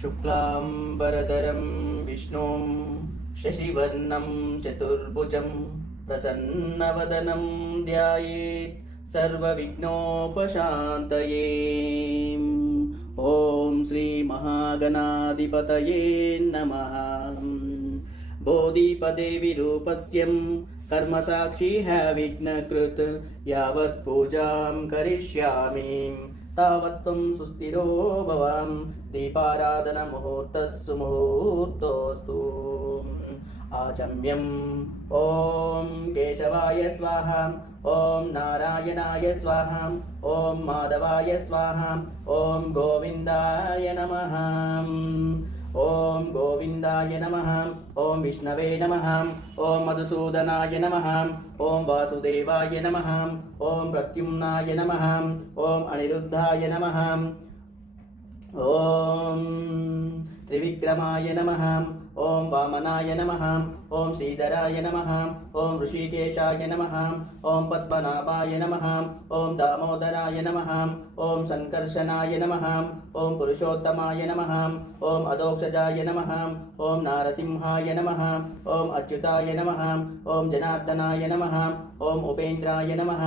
शुक्लांबरधरं विष्णुं शशिवर्णं चतुर्भुजं प्रसन्नवदनं ध्यायेत् सर्वविघ्नोपशान्तये। ॐ श्री महागणाधिपतये नमः। बोधिपदे विरूपस्यं कर्मसाक्षी है विघ्नकृत यावत् पूजां करिष्यामि तावत् त्वं सुस्थिरो भवां दीपाराधन मुहूर्तस्सु मुहूर्तोऽस्तु। आचम्यम् ॐ केशवाय स्वाहा, ॐ नारायणाय स्वाहा, ॐ माधवाय स्वाहा, ॐ गोविन्दाय नमः। ॐ गोविन्दाय नमः, ॐ विष्णवे नमः, ॐ मधुसूदनाय नमः, ॐ वासुदेवाय नमः, ॐ प्रद्युम्नाय नमः, ॐ अनिरुद्धाय नमः, ॐ त्रिविक्रमाय नमः, ॐ वामनाय नमः, ॐ श्रीधराय नमः, ॐ ऋषिकेशाय नमः, ॐ पद्मनाभाय नमः, ॐ दामोदराय नमः, ॐ संकर्षणाय नमः, ॐ पुरुषोत्तमाय नमः, ॐ अधोक्षजाय नमः, ॐ नारसिंहाय नमः, ॐ अच्युताय नमः, ॐ जनार्दनाय नमः, ॐ उपेन्द्राय नमः,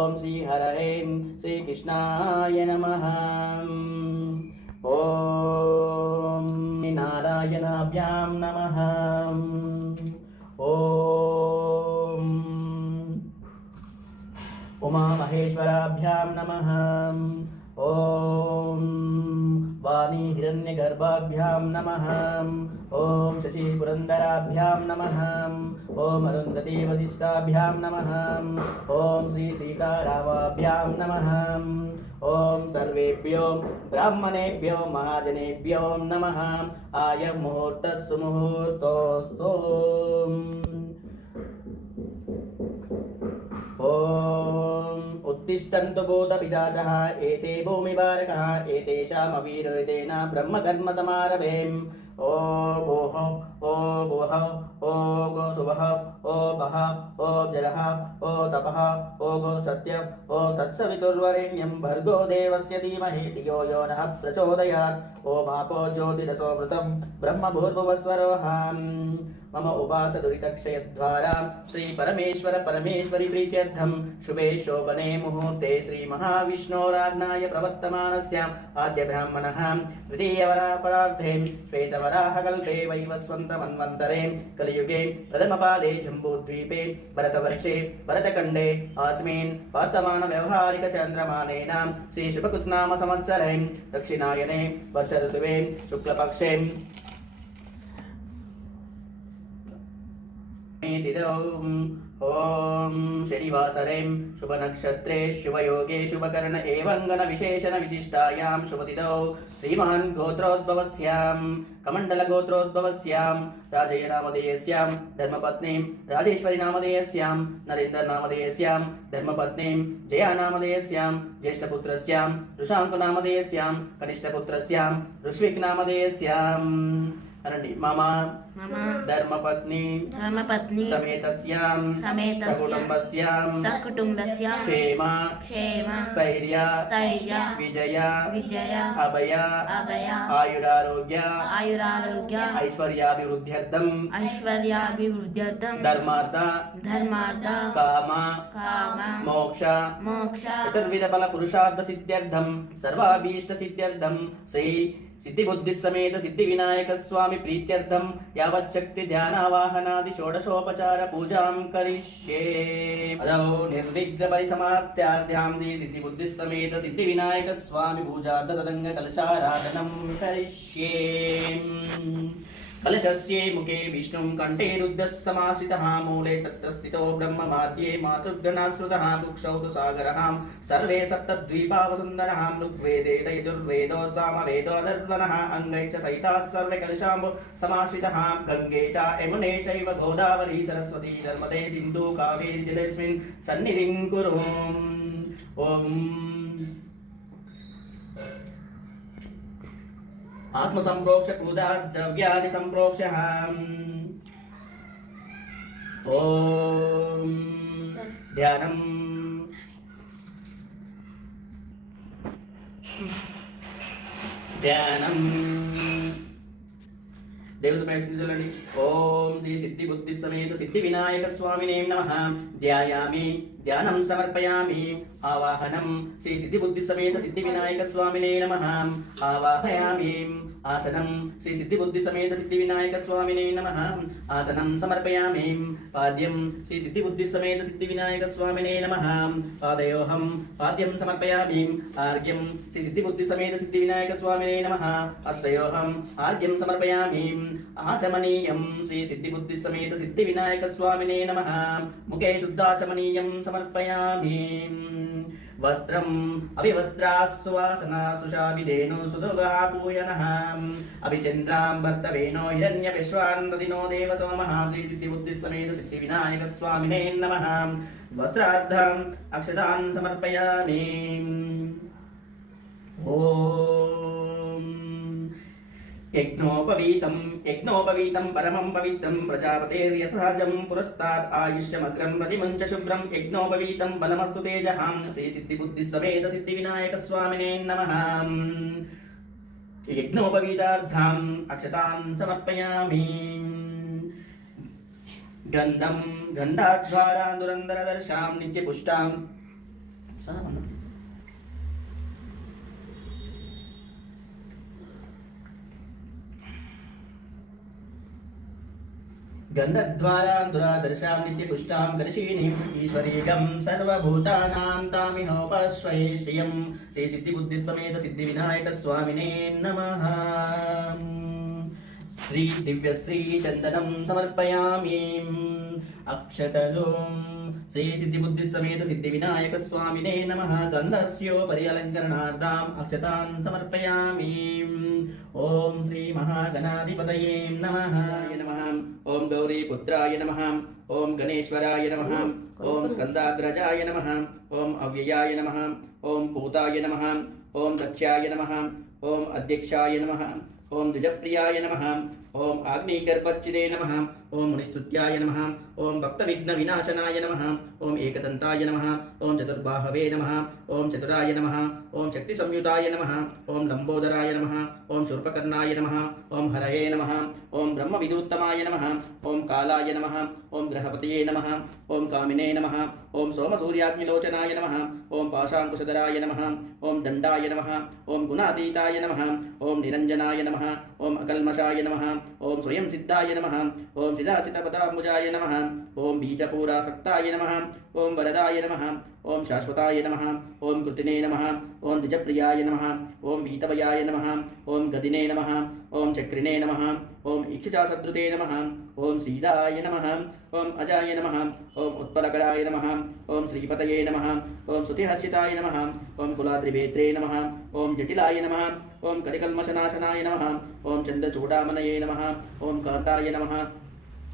ॐ श्रीहरये श्रीकृष्णाय नमः। ॐ नारायणाभ्यां नमः। ॐ उमामहेश्वराभ्यां नमः। ॐ वाणी हिरण्यगर्भाभ्यां नमः। ॐ शशिपुरन्दराभ्यां नमः। ॐ अरुन्धती वसिष्ठाभ्यां नमः। ॐ श्री सीतारामाभ्यां नमः। ॐ सर्वेभ्यो ब्राह्मणेभ्यो महाजनेभ्यो नमः। आयं मुहूर्तस्सु मुहूर्तोऽस्तु। ॐ उत्तिष्ठन्तु भूतपिशाचः एते भूमिभारकः एतेषामवीरोधेन ब्रह्मकर्म समारभेम। ॐ भोः ॐ भुवः ॐ गो शुभः ॐ भः ॐ जलः ॐ तपः ॐ गो सत्यम् ॐ तत्सवितुर्वरेण्यं भर्गो देवस्य धीमहि धियो यो नः प्रचोदयात्। ॐ आपो ज्योतिरसोऽमृतं ब्रह्मभूर्भुवस्वरोऽहम्। मम उपात दुरितक्षयद्वारा श्री परमेश्वर परमेश्वरी प्रीत्यर्थं शुभे शोभने मुहूर्ते श्री महाविष्णोराज्ञाय प्रवर्तमानस्य आद्य ब्राह्मणः द्वितीयवरापरार्धे श्वेतवराहकल्पे वैवस्वन्तमन्वन्तरे कलियुगे प्रथमपादे जम्बूद्वीपे भरतवर्षे भरतखण्डे अस्मिन् वर्तमान व्यवहारिक चन्द्रमानेन श्री शुभकृत्नाम संवत्सरे दक्षिणायने वर्ष ऋतुवे शुक्लपक्षे ॐ शनिवासरे शुभनक्षत्रे शुभयोगे शुभकर्ण एवं गणविशेषण विशिष्टायां शुभतिथौ श्रीमान् गोत्रोद्भवस्यां कमण्डलगोत्रोद्भवस्यां राजयनामधेयस्यां धर्मपत्नीं राजेश्वरी नामधेयस्यां नरेन्द्र नामधेयस्यां धर्मपत्नीं जया नामधेयस्यां ज्येष्ठपुत्रस्यां ऋषाङ्कु नामधेयस्यां कनिष्ठपुत्रस्यां ऋष्विक् नामधेयस्यां मम धर्मपत्नी समेतस्यां सकुटुम्बस्यां क्षेम स्थैर्य विजय अभय आयुरारोग्य ऐश्वर्याभिवृद्ध्यर्थं धर्मार्थ काम मोक्ष चतुर्विध फल पुरुषार्थ सिद्ध्यर्थं सर्वाभीष्ट सिद्ध्यर्थं श्री सिद्धि बुद्धि समेत सिद्धि विनायक स्वामी प्रीत्यर्थं यावच्छक्ति ध्यानावाहनादि षोडशोपचार पूजां करिष्ये। अदौ निर्विघ्न परिसमाप्त्यार्थ्यां श्री सिद्धि बुद्धि समेत सिद्धि विनायक स्वामी पूजार्थ तदंग कलशाराधनं करिष्ये। कलशस्य मुखे विष्णुं कंठे रुद्रः समाश्रितः मूले तत्र स्थितो ब्रह्म माध्ये मातृगणास्मृतः कुक्षौ तु सागरः सर्वे सप्तद्वीपा वसुन्धरः ऋग्वेदे यजुर्वेदो सामवेदो अथर्वणः अङ्गैः च सहिताः सर्वे कलशाम्बु समाश्रितः गङ्गे च यमुने चैव गोदावरी सरस्वती नर्मदे सिन्धु कावेरी जलेऽस्मिन् सन्निधिं कुरु। ॐ आत्मसंप्रोक्ष क्रुधा द्रव्याणि संप्रोक्ष ओम ध्यानम ध्यानम దేవుని ప్రేక్షించాలండి. ఓం శ్రీ సిద్ధి బుద్ధి సమేత సిద్ధి వినాయక స్వామినే నమః. ధ్యాయామి, ధ్యానం సమర్పయామి. ఆవాహనం శ్రీ సిద్ధి బుద్ధి సమేత సిద్ధి వినాయక స్వామినే నమః. ఆవాహయామి. ఆసనం శ్రీ సిద్ధి బుద్ధి సమేత సిద్ధి వినాయక స్వామినే నమః. ఆసనం సమర్పయామి. పాద్యం శ్రీ సిద్ధి బుద్ధి సమేత సిద్ధి వినాయక స్వామినే నమః. పాదయోహం పాద్యం సమర్పయామి. ఆర్ఘ్యం శ్రీ సిద్ధి బుద్ధి సమేత సిద్ధి వినాయక స్వామినే నమః. హస్తయోహం ఆర్ఘ్యం సమర్పయామి. ఆచమనీయం శ్రీ సిద్ధి బుద్ధి సమేత సిద్ధి వినాయక స్వామినే నమః. ముఖే శుద్ధాచమనీయం సమర్పయామి. వస్త్రం అభివస్త్రాస్వాసనాసుషాభిధేను సుదుగా పూయనః. అభిచంద్రాం భర్తవేనో హిరణ్య విశ్వాన్రదినో దేవ సోమః. శ్రీ సిద్ధి బుద్ధి సమేత సిద్ధి వినాయక స్వామినే నమః. వస్త్రార్థం అక్షతాన్ సమర్పయామి. ఓం యజ్ఞోపవీతం పరమం పవిత్రం ప్రజాపతేర్యథాజం పురస్తాత్ ఆయుష్యమగ్రం ప్రతిమంచ శుభ్రం. యజ్ఞోపవీతం బలమస్తు తేజః. శ్రీ సిద్ధి బుద్ధి సమేత సిద్ధి వినాయక స్వామినే నమః. యజ్ఞోపవీతార్థం అక్షతాన్ సమర్పయామి. గంధం గంధాద్వారా దురంధరదర్శాం నిత్యపుష్టాం गन्धद्वारां दुरादर्शां नित्यपुष्टां कलशीनीम् ईश्वरीगं सर्वभूतानां तामिहोपश्वये श्रियं. श्री सिद्धिबुद्धि समेत सिद्धिविनायक स्वामिने नमः. श्री दिव्यश्री चन्दनं समर्पयामि. अक्षतलों श्री सिद्धिबुद्धि समेत सिद्धिविनायक स्वामिने नमः. गन्धस्योपरि अलङ्करणार्थाम् अक्षतान् समर्पयामि. ओम श्री महागणाधिपतये नमः. ओम गौरीपुत्राय नमः. ओम गणेश्वराय नमः. ओम स्कन्दाग्रजाय नमः. ओम अव्ययाय नमः. ओम पूताय नमः. ओम दक्षाय नमः. ओम अध्यक्षाय नमः. ओम द्विजप्रियाय नमः. ओम आग्निगर्भच्छिदे नमः. ओम मुनिस्तुत्याय नमः. ओम भक्तविघ्नविनाशनाय नमः. ओम एकदन्ताय नमः. ओम चतुर्बाहवे नमः. ओम चतुराय नमः. ओम शक्तिसंयुताय नमः. ओम लंबोदराय नमः. ओम शूर्पकर्णाय नमः. ओम हरये नमः. ओम ब्रह्मविदुत्तमाय नमः. ओम कालाय नमः. ओम ग्रहपतये नमः. ओम कामिने नमः. ओम सोमसूर्याग्निलोचनाय नमः. ओम पाशाङ्कुशधराय नमः. ओम दण्डाय नमः. ओम गुणातीताय नमः. ओम निरञ्जनाय नमः. ओम अकल्मषाय नमः. ओम स्वयं सिद्धाय नमः. ओम सिद्धाचितपदाम्बुजाय नमः. ओम बीजपूरासक्ताय नमः. ओम वरदाय नमः. ओम शाश्वताय नमः. ओम कृतिने नमः. ओम द्विजप्रियाय नमः. ओम वीतवयाय नमः. ओम गदिने नमः. ओम चक्रिणे नमः. ओम इक्षुचासद्रुते नमः. ओम श्रीदाय नमः. ओम अजाय नमः. ओम उत्पलकराय नमः. ओम श्रीपतये नमः. ओम स्तुतिहर्षिताय नमः. ओम कुलाद्रिवेत्रे नमः. ओम जटिलाय नमः. ओम कलिकल्मषनाशनाय नमः. ओम चन्द्रचूडामणये नमः. ओम कान्ताय नमः.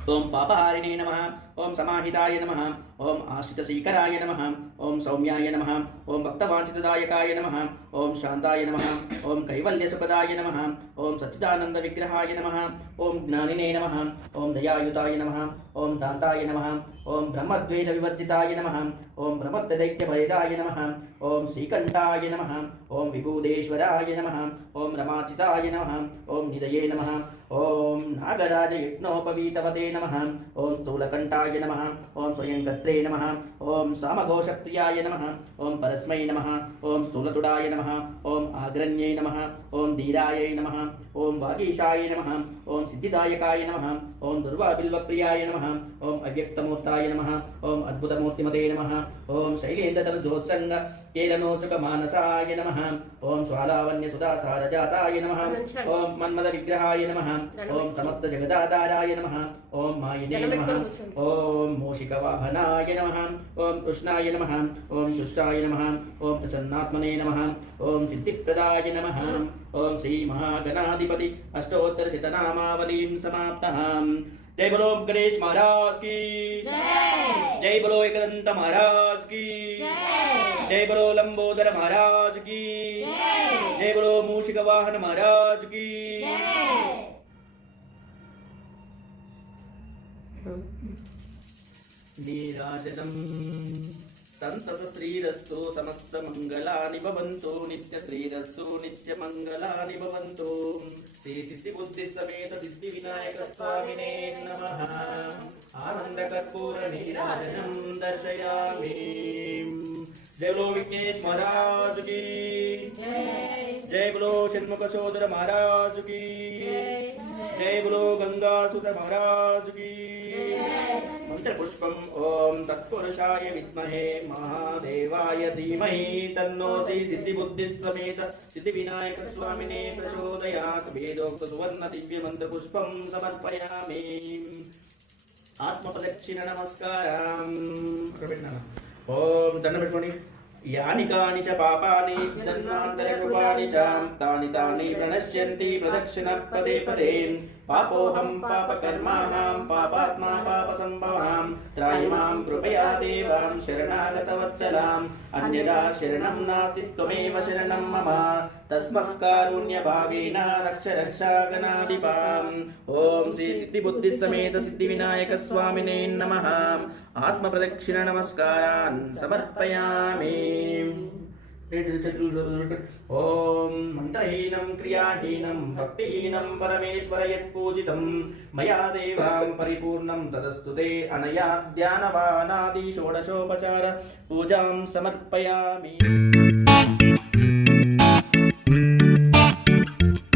ओम पापहारिणे नमः. ओम समाहिताय नमः. ओम आश्रितसीकराय नमः. ओम सौम्याय नमः. ओम भक्तवांछितदायकाय नमः. ओम शान्ताय नमः. ओम कैवल्यसुखदाय नमः. ओम सच्चिदानन्दविग्रहाय नमः. ओम ज्ञानिने नमः. ओम दयायुताय नमः. ओम दान्ताय नमः. ओम ब्रह्मद्वेषविवर्जिताय नमः. ओम प्रमत्तदैत्यभयदाय नमः. ओम श्रीकण्ठाय नमः. ओम विभूदेश्वराय नमः. ओम रमाचिताय नमः. ओम निधये नमः. ओम नागराजयज्ञोपवीतवते नमः. ओम स्थूलकण्ठाय नमः. ओम स्वयंकर्त्रे नमः. ओम सामघोषप्रियाय नमः. ओम परस्मै नमः. ओम स्थूलतुडाय नमः. ओम आग्रण्यै नमः. ओम धीरायै नमः. ओम वागीशाय नमः. ओम सिद्धिदायकाय नमः. ओम दुर्वाबिल्वप्रियाय नमः. ओम अव्यक्तमूर्ताय नमः. ओम अद्भुतमूर्तिमते नमः. ओम शैलेन्द्रतनुजोत्संग केरनोचुकमानसाय नमः. ओम स्वालावन्यसुधासारजाताय नमः. ओम मन्मथविग्रहाय नमः. ओम समस्तजगदाधाराय नमः. ओम मायिने नमः. ओम मूषिकवाहनाय नमः. ओम कृष्णाय नमः. ओम दुष्टाय नमः. ओम प्रसन्नात्मने नमः. ओम सिद्धिप्रदाय नमः. ओम श्री महागणाधिपति अष्टोत्तरशतनामावलीं समाप्तः. जय बोलो गणेश महाराज की जय. जय बोलो एकदंत महाराज की जय. जय बोलो लंबोदर महाराज की जय. जय बोलो मूषिक वाहन महाराज की जय. नीराजनं संतत श्रीरस्तु समस्त मंगलानि भवन्तु. नित्य श्रीरस्तु नित्य मंगलानि भवन्तु. श्री सिद्धिबुद्धि समेत सिद्धिविनायक स्वामिने नमः आनंदकर्पूर नीराजनं दर्शयामि। जय बोलो विघ्नेश महाराज की जय बोलो षण्मुख सोदर महाराज की जय बोलो गंगा सुत महाराज की मंत्रपुष्पम ओम तत्पुरुषाय विद्महे महादेवाय धीमहि तन्नो श्री सिद्धिबुद्धि समेत सिद्धिविनायक स्वामिने प्रचोदयात्। वेदोक्त सुवर्ण दिव्य मंत्रपुष्पं समर्पयामि। आत्मप्रदक्षिण नमस्कारम् ओम दंडपेट्कोंడి। यानि कानि च पापानि जन्मान्तरकृपाणि च तानि तानि प्रणश्यन्ति प्रदक्षिण पदे पदे। पापोऽहं पापकर्माहं पापात्मा पापसम्भवां त्राहि मां कृपया देवां शरणागतवत्सलाम् अन्यदा शरणं नास्ति त्वमेव शरणं मम तस्मत्कारुण्यभावेन रक्ष रक्षागणाधिपाम्। ॐ श्री सिद्धिबुद्धि समेत सिद्धिविनायक स्वामिने नमः आत्मप्रदक्षिण नमस्कारान् समर्पयामि। ओम मंत्रहीनं क्रियाहीनं भक्तिहीनं परमेश्वर यत्पूजितं मया देवां परिपूर्णं तदस्तु ते अनया ध्यानवानादि षोडशोपचार पूजां समर्पयामि।